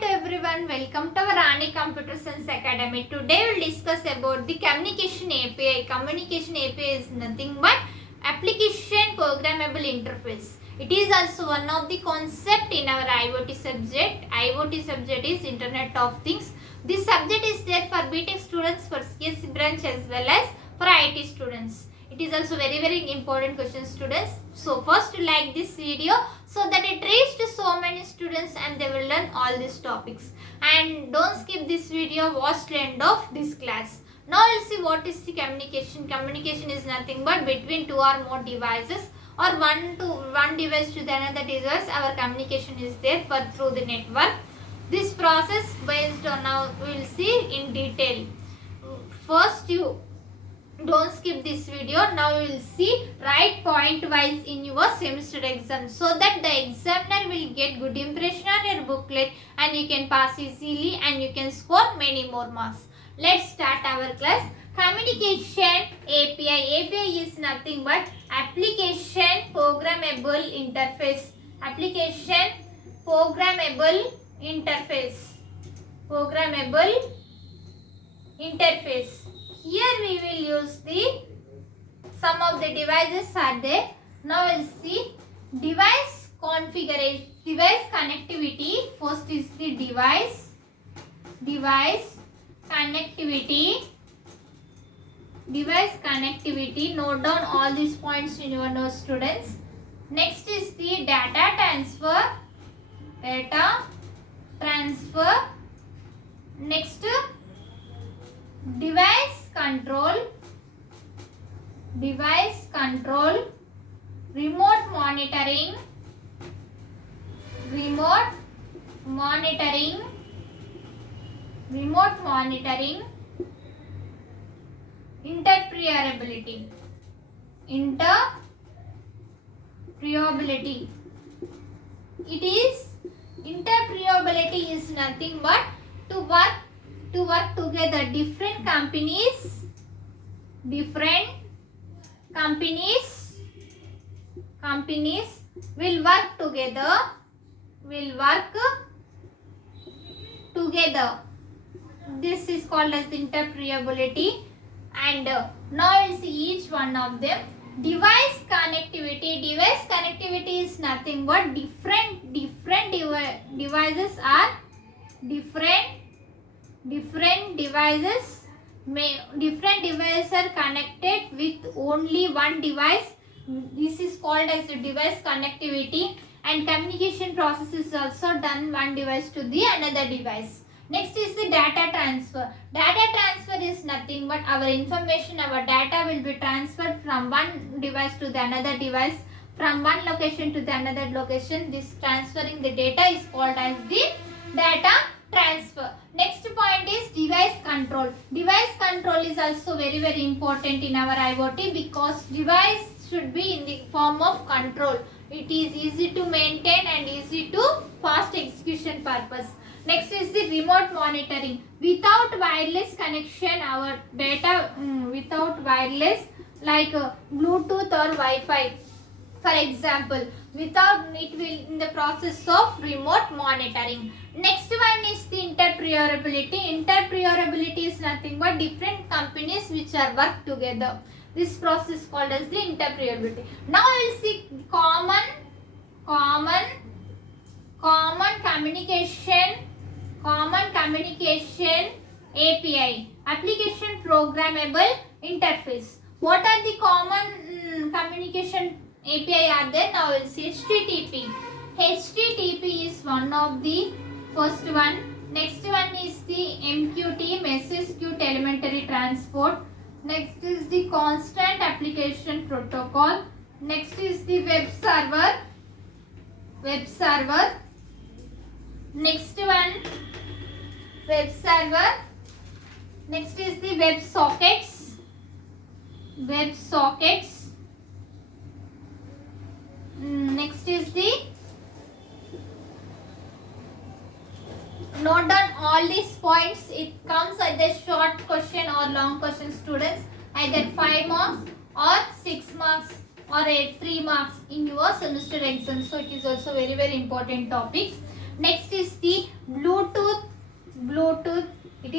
Hi to everyone, welcome to our Rani Computer Science Academy. Today we will discuss about the Communication API. Communication API is nothing but Application Programmable Interface. It is also one of the concept in our IOT subject. IOT subject is Internet of Things. This subject is there for B.TECH students, for CSC branch as well as for IT students. It is also very important question, students. So first like this video so that it reached so many students and they will learn all these topics. And don't skip this video, watch the end of this class. Now we'll see what is the communication. Communication is nothing but between two or more devices, or one device to the another device. Our communication is there for through the network. This process based on now we will see in detail. First you don't skip this video. Now you will see write point wise in your semester exam so that the examiner will get good impression on your booklet and you can pass easily and you can score many more marks. Let's start our class. Communication API. API is nothing but Application Programmable Interface. Application Programmable Interface. Programmable Interface. Here we will use the some of the devices are there. Now we'll see device configuration, device connectivity. First is the device connectivity. Device connectivity. Note down all these points in your notes, students. Next is the data transfer. Data transfer. Next, device control, remote monitoring, interoperability. It is interoperability is nothing but to work together. Different companies will work together. This is called as interoperability. And now we'll see each one of them. Device connectivity. Device connectivity is nothing but different devices are different devices are connected with only one device. This is called as the device connectivity, and communication process is also done one device to the another device. Next is the data transfer. Data transfer is nothing but our information, our data will be transferred from one device to the another device, from one location to the another location. This transferring the data is called as the data transfer. Next point is device control. Device control is also very important in our IoT because device should be in the form of control. It is easy to maintain and easy to fast execution purpose. Next is the remote monitoring. Without wireless connection, our data without wireless like Bluetooth or Wi-Fi, for example, without it will in the process of remote monitoring. Next one is the interoperability. Interoperability is nothing but different companies which are work together. This process called as the interoperability. Now we will see common communication API. Application Programmable Interface. What are the common communication API are there? Now we will see HTTP. HTTP is one of the first one. Next one is the MQT, Message Queue Telemetry Transport. Next is the Constant Application Protocol. Next is the web server. Next one, web server. Next is the web sockets. Next is the, note down all these points. It comes either short question or long question, students. Either 5 marks or 6 marks or 3 marks in your semester exam. So it is also very important topics. Next is the Bluetooth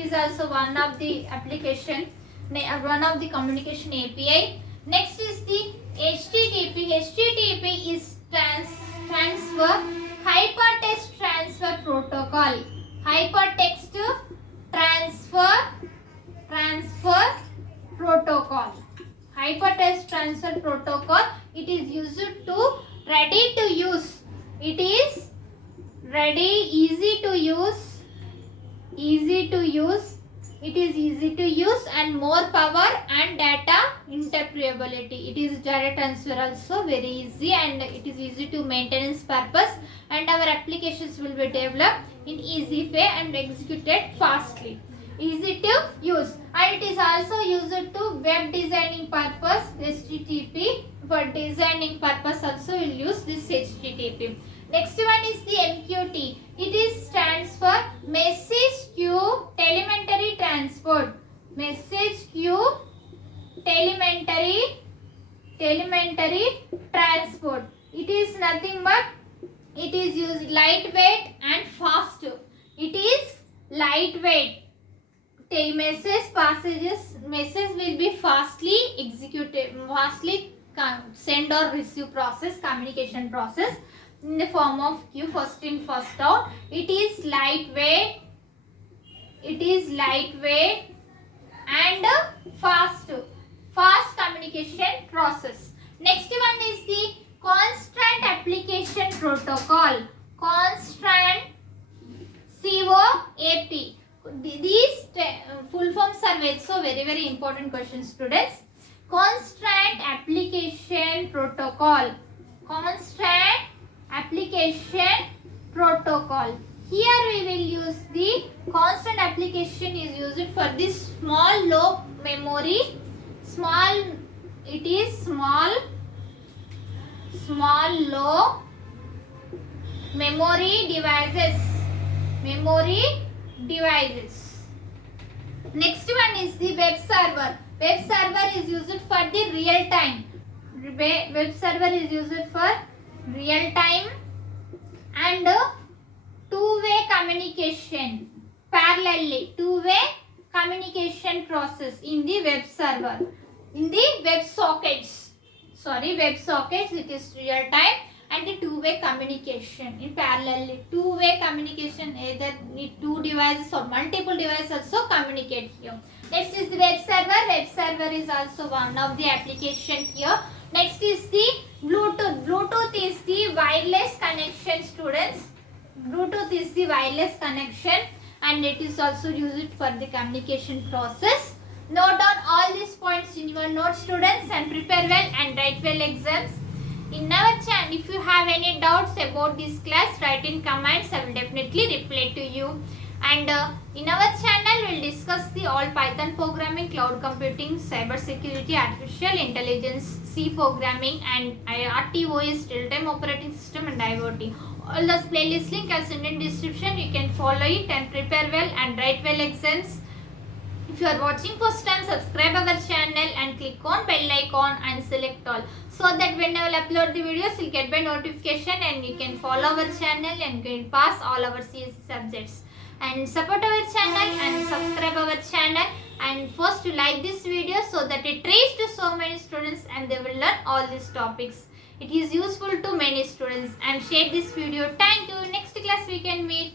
is also one of the application, one of the communication API. Next is the HTTP. HTTP is stands for Hypertext Transfer Protocol. Hypertext Transfer Protocol. Hypertext Transfer Protocol. It is used to ready to use. It is ready, easy to use. It is easy to use and more power and data interpretability. It is data transfer also very easy, and it is easy to maintenance purpose, and our applications will be developed in easy way and executed fastly. Easy to use, and it is also used to web designing purpose. HTTP for designing purpose also will use this HTTP. Next one is the MQT. It is stands for Message Queue Telemetry Transport. Message Queue Telemetry Transport. It is nothing but it is used lightweight and fast. It is lightweight. Message will be fastly executed, fastly send or receive process, communication process in the form of queue, first in first out. It is lightweight and fast communication process. Next one is the constant application protocol. Constant COAP. These full forms are also very important questions, students. Constant application protocol. Constant application protocol. Here we will use the constant application is used for this small low memory. It is small low memory devices. Next one is the web server. Web server is used for the real time. Web server is used for real time and two-way communication. Parallelly, two-way communication process in the web server. In the web sockets. It is real time and the two-way communication in parallel. Two-way communication, either need two devices or multiple devices also communicate here. Next is the web server. Web server is also one of the application here. Next is the Bluetooth. Bluetooth is the wireless connection, students. Bluetooth is the wireless connection and it is also used for the communication process. Note down all these points in your notes, students, and prepare well and write well exams. In our channel, if you have any doubts about this class, write in comments. I will definitely reply to you. And in our channel, we will discuss the all Python programming, cloud computing, cyber security, artificial intelligence, C programming, and RTOS, real-time operating system, and IOT. All those playlist link are sent in description. You can follow it and prepare well and write well exams. If you are watching first time, subscribe our channel and click on bell icon and select all, so that when I will upload the videos, you'll get by notification and you can follow our channel and can pass all our CSE subjects. And support our channel and subscribe our channel, and first to like this video so that it reaches to so many students and they will learn all these topics. It is useful to many students, and share this video. Thank you. Next class we can meet.